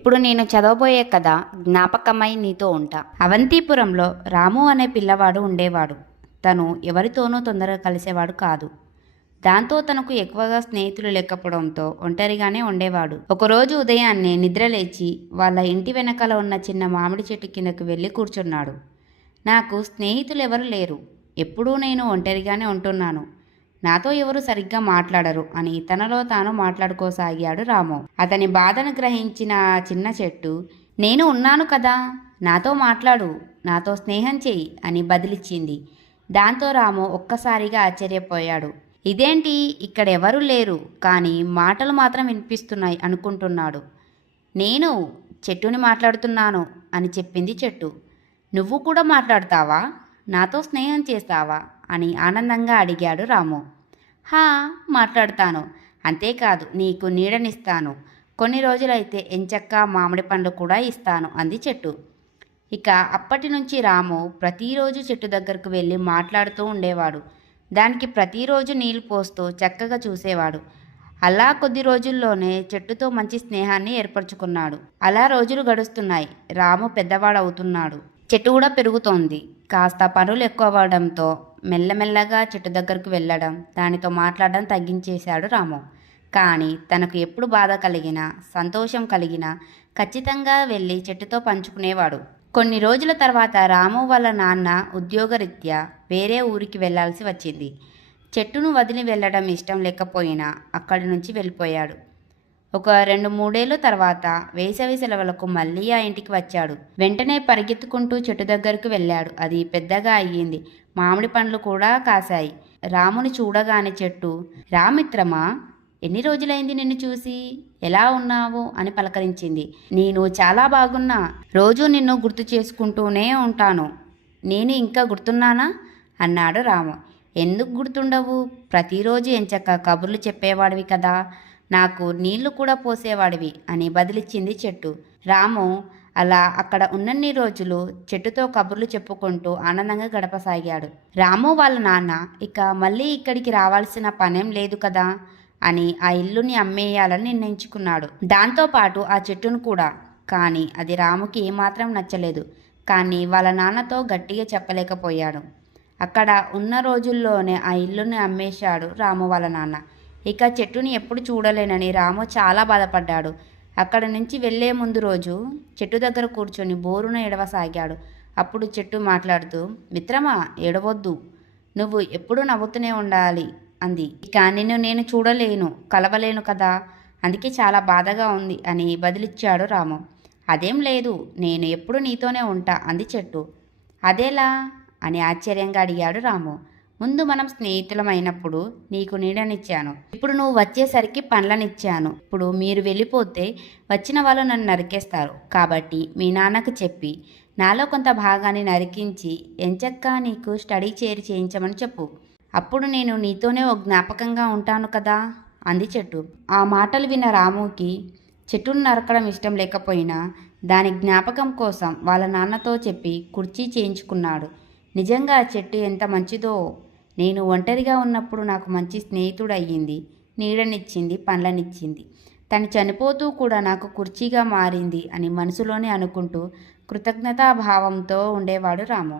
ఇప్పుడు నేను చదవబోయే కథ జ్ఞాపకమై నీతో ఉంటా. అవంతిపురంలో రాము అనే పిల్లవాడు ఉండేవాడు. తను ఎవరితోనూ తొందరగా కలిసేవాడు కాదు. దాంతో తనకు ఎక్కువగా స్నేహితులు లేకపోవడంతో ఒంటరిగానే ఉండేవాడు. ఒకరోజు ఉదయాన్నే నిద్రలేచి వాళ్ళ ఇంటి వెనకాల ఉన్న చిన్న మామిడి చెట్టు కిందకు వెళ్ళి కూర్చున్నాడు. నాకు స్నేహితులు ఎవరు లేరు. ఎప్పుడూ నేను ఒంటరిగానే ఉంటున్నాను. నాతో ఎవరు సరిగ్గా మాట్లాడరు అని తనలో తాను మాట్లాడుకోసాగాడు రాము. అతని బాధను గ్రహించిన ఆ చిన్న చెట్టు, నేను ఉన్నాను కదా, నాతో మాట్లాడు, నాతో స్నేహం చెయ్యి అని బదిలిచ్చింది. దాంతో రాము ఒక్కసారిగా ఆశ్చర్యపోయాడు. ఇదేంటి, ఇక్కడ ఎవరూ లేరు, కానీ మాటలు మాత్రం వినిపిస్తున్నాయి అనుకుంటున్నాడు. నేను చెట్టుని మాట్లాడుతున్నాను అని చెప్పింది చెట్టు. నువ్వు కూడా మాట్లాడతావా, నాతో స్నేహం చేస్తావా అని ఆనందంగా అడిగాడు రాము. హా, మాట్లాడతాను. అంతేకాదు నీకు నీడనిస్తాను. కొన్ని రోజులైతే ఎంచక్కా మామిడి పండ్లు కూడా ఇస్తాను అంది చెట్టు. ఇక అప్పటి నుంచి రాము ప్రతిరోజు చెట్టు దగ్గరకు వెళ్ళి మాట్లాడుతూ ఉండేవాడు. దానికి ప్రతిరోజు నీళ్లు పోస్తూ చక్కగా చూసేవాడు. అలా కొద్ది రోజుల్లోనే చెట్టుతో మంచి స్నేహాన్ని ఏర్పరచుకున్నాడు. అలా రోజులు గడుస్తున్నాయి. రాము పెద్దవాడవుతున్నాడు. చెట్టు కూడా పెరుగుతోంది. కాస్త పనులు ఎక్కువ అవ్వడంతో మెల్లమెల్లగా చెట్టు దగ్గరకు వెళ్ళడం, దానితో మాట్లాడడం తగ్గించేశాడు రాము. కానీ తనకు ఎప్పుడు బాధ కలిగినా, సంతోషం కలిగినా ఖచ్చితంగా వెళ్ళి చెట్టుతో పంచుకునేవాడు. కొన్ని రోజుల తర్వాత రాము వాళ్ళ నాన్న ఉద్యోగరీత్యా వేరే ఊరికి వెళ్లాల్సి వచ్చింది. చెట్టును వదిలి వెళ్ళడం ఇష్టం లేకపోయినా అక్కడి నుంచి వెళ్ళిపోయాడు. ఒక 2-3 తర్వాత వేసవి సెలవులకు మళ్ళీ ఆ ఇంటికి వచ్చాడు. వెంటనే పరిగెత్తుకుంటూ చెట్టు దగ్గరకు వెళ్ళాడు. అది పెద్దగా అయ్యింది. మామిడి పండ్లు కూడా కాశాయి. రాముని చూడగానే చెట్టు, రామిత్రమా, ఎన్ని రోజులైంది నిన్ను చూసి, ఎలా ఉన్నావు అని పలకరించింది. నేను చాలా బాగున్నా. రోజూ నిన్ను గుర్తు చేసుకుంటూనే ఉంటాను. నేను ఇంకా గుర్తున్నానా అన్నాడు రాము. ఎందుకు గుర్తుండవు, ప్రతిరోజు ఎంచక్క కబుర్లు చెప్పేవాడివి కదా, నాకు నీళ్లు కూడా పోసేవాడివి అని బదిలిచ్చింది చెట్టు. రాము అలా అక్కడ ఉన్నన్ని రోజులు చెట్టుతో కబుర్లు చెప్పుకుంటూ ఆనందంగా గడపసాగాడు. రాము వాళ్ళ నాన్న ఇక మళ్ళీ ఇక్కడికి రావాల్సిన పనేం లేదు కదా అని ఆ ఇల్లుని అమ్మేయాలని నిర్ణయించుకున్నాడు. దాంతోపాటు ఆ చెట్టును కూడా. కానీ అది రాముకి ఏమాత్రం నచ్చలేదు. కానీ వాళ్ళ నాన్నతో గట్టిగా చెప్పలేకపోయాడు. అక్కడ ఉన్న రోజుల్లోనే ఆ ఇల్లుని అమ్మేశాడు రాము వాళ్ళ నాన్న. ఇక చెట్టుని ఎప్పుడు చూడలేనని రాము చాలా బాధపడ్డాడు. అక్కడి నుంచి వెళ్లే ముందు రోజు చెట్టు దగ్గర కూర్చొని బోరున ఏడవసాగాడు. అప్పుడు చెట్టు మాట్లాడుతూ, మిత్రమా, ఏడవద్దు, నువ్వు ఎప్పుడూ నవ్వుతూనే ఉండాలి అంది. ఇక నిన్ను నేను చూడలేను, కలవలేను కదా, అందుకే చాలా బాధగా ఉంది అని బదిలిచ్చాడు రాము. అదేం లేదు, నేను ఎప్పుడు నీతోనే ఉంటా అంది చెట్టు. అదేలా అని ఆశ్చర్యంగా అడిగాడు రాము. ముందు మనం స్నేహితులమైనప్పుడు నీకు నీడనిచ్చాను. ఇప్పుడు నువ్వు వచ్చేసరికి పండ్లనిచ్చాను. ఇప్పుడు మీరు వెళ్ళిపోతే వచ్చిన వాళ్ళు నన్ను నరికేస్తారు. కాబట్టి మీ నాన్నకు చెప్పి నాలో కొంత భాగాన్ని నరికించి ఎంచక్కా నీకు స్టడీ చేయించమని చెప్పు. అప్పుడు నేను నీతోనే ఓ జ్ఞాపకంగా ఉంటాను కదా అంది చెట్టు. ఆ మాటలు విన్న రాముకి చెట్టును నరకడం ఇష్టం లేకపోయినా దాని జ్ఞాపకం కోసం వాళ్ళ నాన్నతో చెప్పి కుర్చీ చేయించుకున్నాడు. నిజంగా ఆ చెట్టు ఎంత మంచిదో. నేను ఒంటరిగా ఉన్నప్పుడు నాకు మంచి స్నేహితుడు అయ్యింది, నీడనిచ్చింది, పండ్లనిచ్చింది. తను చనిపోతూ కూడా నాకు కుర్చీగా మారింది అని మనసులోనే అనుకుంటూ కృతజ్ఞతాభావంతో ఉండేవాడు రాము.